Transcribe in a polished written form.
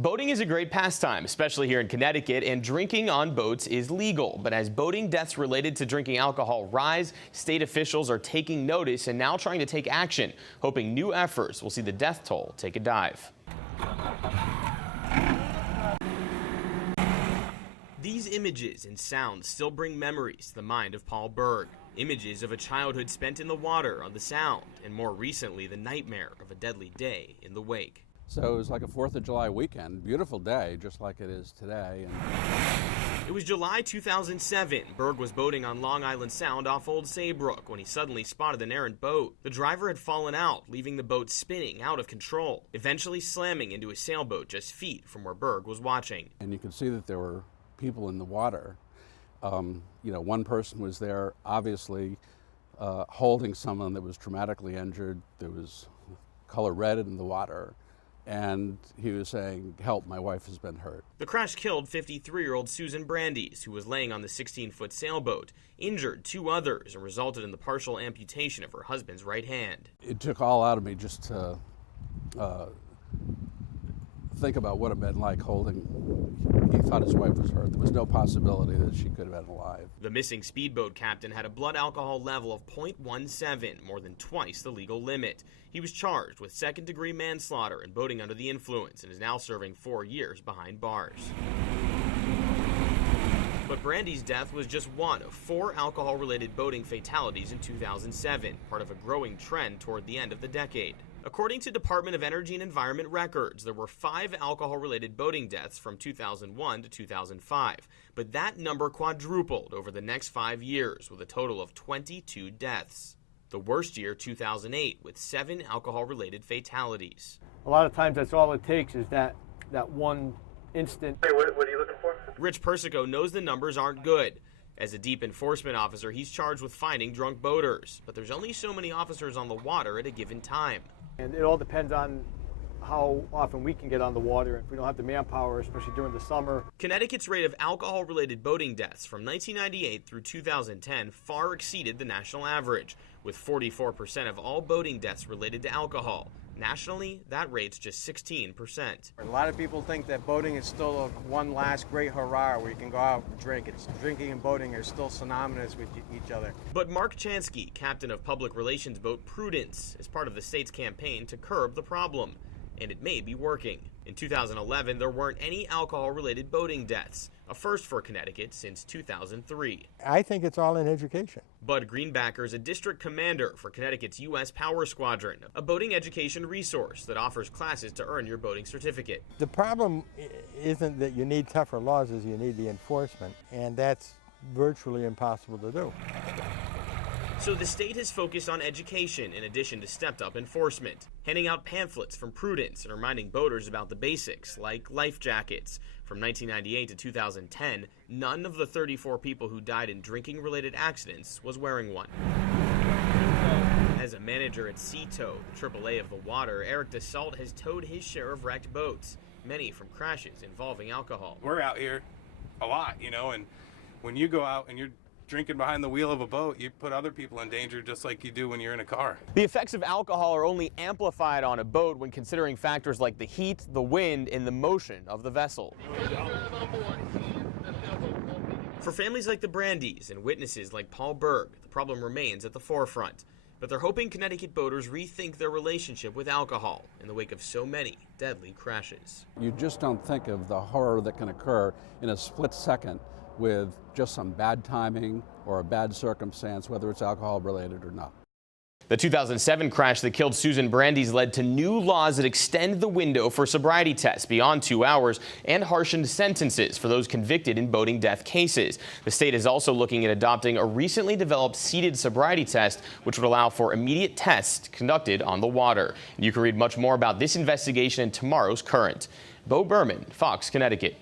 Boating is a great pastime, especially here in Connecticut, and drinking on boats is legal. But as boating deaths related to drinking alcohol rise, state officials are taking notice and now trying to take action, hoping new efforts will see the death toll take a dive. These images and sounds still bring memories to the mind of Paul Berg. Images of a childhood spent in the water on the Sound, and more recently the nightmare of a deadly day in the wake. So it was like a 4th of July weekend, beautiful day, just like it is today. It was July 2007. Berg was boating on Long Island Sound off Old Saybrook when he suddenly spotted an errant boat. The driver had fallen out, leaving the boat spinning out of control, eventually slamming into a sailboat just feet from where Berg was watching. And you could see that there were people in the water. One person was there, obviously holding someone that was traumatically injured. There was color red in the water. And he was saying, "Help, my wife has been hurt." The crash killed 53-year-old Susan Brandeis, who was laying on the 16-foot sailboat, injured 2 others, and resulted in the partial amputation of her husband's right hand. It took all out of me just to think about what it meant like holding. He thought his wife was hurt. There was no possibility that she could have been alive. The missing speedboat captain had a blood alcohol level of 0.17, more than twice the legal limit. He was charged with second-degree manslaughter and boating under the influence and is now serving 4 years behind bars. But Brandy's death was just one of 4 alcohol-related boating fatalities in 2007, part of a growing trend toward the end of the decade. According to Department of Energy and Environment records, there were 5 alcohol-related boating deaths from 2001 to 2005, but that number quadrupled over the next 5 years with a total of 22 deaths. The worst year, 2008, with 7 alcohol-related fatalities. A lot of times that's all it takes is that one instant. Hey, what are you looking for? Rich Persico knows the numbers aren't good. As a deep enforcement officer, he's charged with finding drunk boaters, but there's only so many officers on the water at a given time. And it all depends on how often we can get on the water. If we don't have the manpower, especially during the summer. Connecticut's rate of alcohol-related boating deaths from 1998 through 2010 far exceeded the national average, with 44% of all boating deaths related to alcohol. Nationally, that rate's just 16%. A lot of people think that boating is still one last great hurrah where you can go out and drink. Drinking and boating are still synonymous with each other. But Mark Chansky, captain of public relations boat Prudence, is part of the state's campaign to curb the problem. And it may be working. In 2011, there weren't any alcohol-related boating deaths, a first for Connecticut since 2003. I think it's all in education. Bud Greenbacker is a district commander for Connecticut's U.S. Power Squadron, a boating education resource that offers classes to earn your boating certificate. The problem isn't that you need tougher laws, as you need the enforcement, and that's virtually impossible to do. So the state has focused on education in addition to stepped-up enforcement, handing out pamphlets from Prudence and reminding boaters about the basics, like life jackets. From 1998 to 2010, none of the 34 people who died in drinking-related accidents was wearing one. As a manager at Sea Tow, the AAA of the water, Eric DeSalt has towed his share of wrecked boats, many from crashes involving alcohol. We're out here a lot, and when you go out and you're drinking behind the wheel of a boat, you put other people in danger just like you do when you're in a car. The effects of alcohol are only amplified on a boat when considering factors like the heat, the wind, and the motion of the vessel. For families like the Brandeis and witnesses like Paul Berg, the problem remains at the forefront. But they're hoping Connecticut boaters rethink their relationship with alcohol in the wake of so many deadly crashes. You just don't think of the horror that can occur in a split second with just some bad timing or a bad circumstance, whether it's alcohol related or not. The 2007 crash that killed Susan Brandeis led to new laws that extend the window for sobriety tests beyond 2 hours and harshened sentences for those convicted in boating death cases. The state is also looking at adopting a recently developed seated sobriety test, which would allow for immediate tests conducted on the water. You can read much more about this investigation in tomorrow's Current. Beau, Berman, Fox, Connecticut.